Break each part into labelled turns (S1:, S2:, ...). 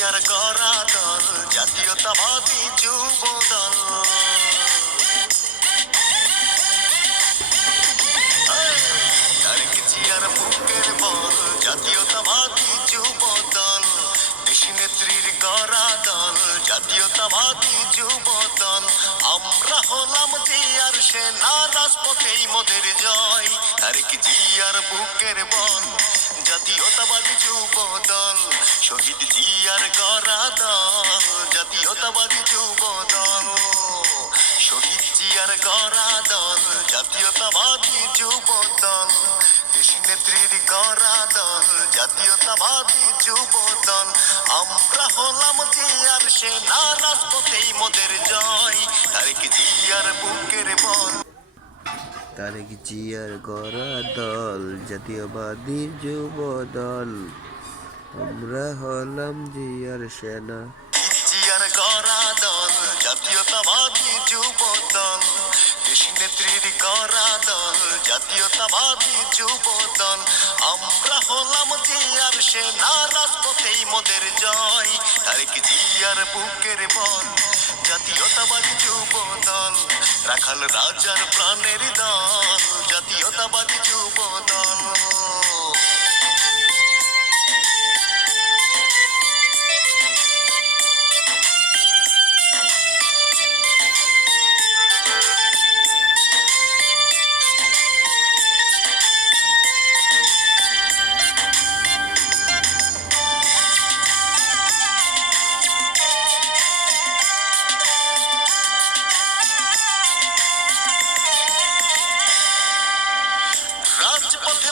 S1: মায়ার করা দল জাতীয়তাবাদী যুব দল। গড়া দল জাতীয়তাবাদী যুব দল আমরা হলাম জিয়ার সেনা রাজপথেই মোদের জয়। তারেক জিয়ার বুকের বল, জাতীয়তাবাদী যুব দল শহীদ জিয়ার গড়া দল জাতীয়তাবাদী যুব দল শহীদ জিয়ার গড়া দল জাতীয়তাবাদী যুব দল দেশ নেত্রীর গড়া জাতীয়তাবাদী যুব দল আমরা হলাম জিয়ার সেনা রাজপথেই মোদের জয়। তারেক জিয়ার বুকের বল।
S2: তারেক জিয়ার গড়া দল জাতীয়বাদী যুব দল আমরা হলাম জিয়ার সেনা।
S1: জিয়ার গড়া দল জাতীয়তাবাদী যুব দল দেশ নেত্রীর গড়া দল জাতীয়তাবাদী যুব দল আমরা হলাম জিয়ার সেনা রাজপথেই মোদের জয়। তারেক জিয়ার বুকের বল, জাতীয়তাবাদী যুব দল রাখাল রাজার প্রাণের দল, জাতীয়তাবাদী যুব দল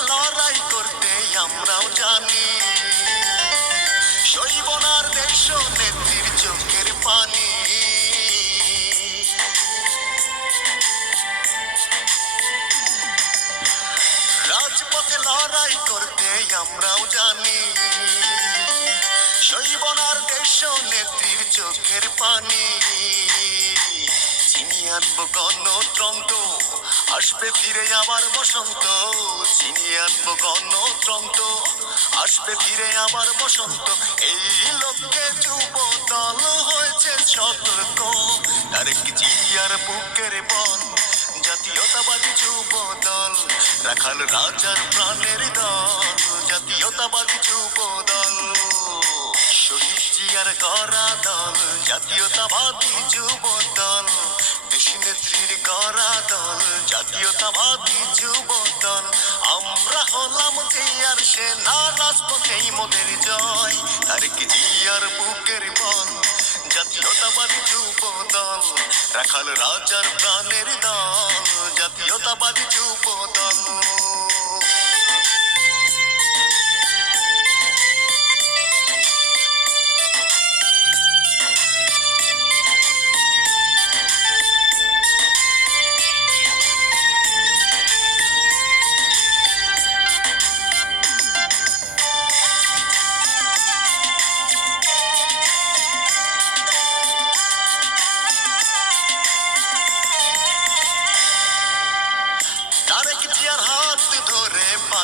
S1: লড়াই করতে আমরাও জানি। শৈবনার দেশ নেত্রীর চোখের পানি। রাজপথে লড়াই করতে আমরাও জানি। শৈবনার দেশ নেত্রীর চোখের পানি। চিনি আনব গণতন্ত্র আসবে ফিরে আবার বসন্ত। চিনি আনব গণতন্ত্র আসবে ফিরে আবার বসন্ত। এই লোককে যুব দল হয়েছে সতর্ক। তারেক জিয়ার বুকের বন, জাতীয়তাবাদী যুব দল রাখাল রাজার প্রাণের দল, জাতীয়তাবাদী যুব দল শহীদ গড়া দল জাতীয়তাবাদী যুব দল দেশি নেত্রীর গড়া দল জাতীয়তাবাদী যুব দল আমরা হলাম জিয়ার সেনা রাজপথেই মোদের জয়, তারেক জিয়ার বুকের বল, জাতীয়তাবাদী যুব দল রাখাল রাজার প্রাণের দল, জাতীয়তাবাদী যুব দল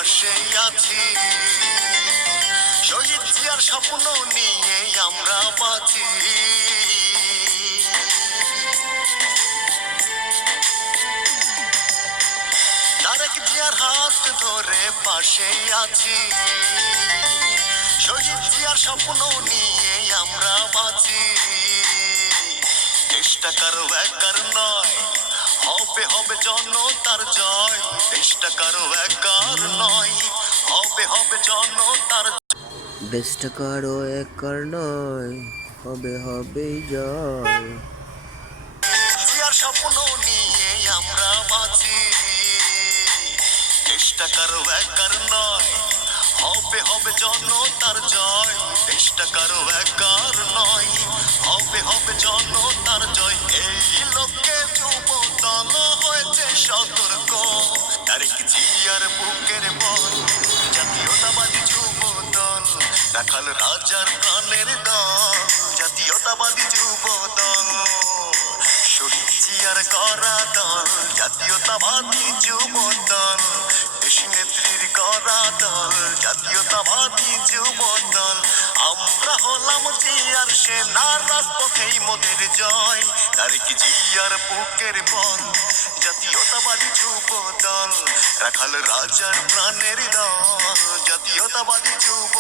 S1: ধরে পাশে আছি। শহীদ জিয়ার স্বপ্ন নিয়ে আমরা বাঁচি। তারেক জিয়ার হাত ধরে পাশে আছি। শহীদ জিয়ার স্বপ্ন নিয়ে আমরা বাঁচি। চেষ্টা কারও একার নয় হবে হবে জনতার জয়। চেষ্টা কারও একার নয়। হবে হবে জনতার
S2: দেশটা কারও একর নয় হবে হবে জয়।
S1: জিয়ার স্বপ্ন নিয়ে আমরা বাঁচি। চেষ্টা কারও একার নয় হবে হবে জনতার জয়। চেষ্টা কারও একার নয় হবে হবে জনতার রাখাল রাজার প্রাণের দল জাতীয়তাবাদী যুব দল শহীদ করা দল জাতীয়তাবাদী যুব দল দল জাতীয়তাবাদী যুব দল আমরা হলাম জিয়ার সেনা রাজপথেই মোদের জয়। তারেক জিয়ার বুকের বল? জাতীয়তাবাদী যুব দল রাখাল রাজার প্রাণের দল। জাতীয়তাবাদী যুব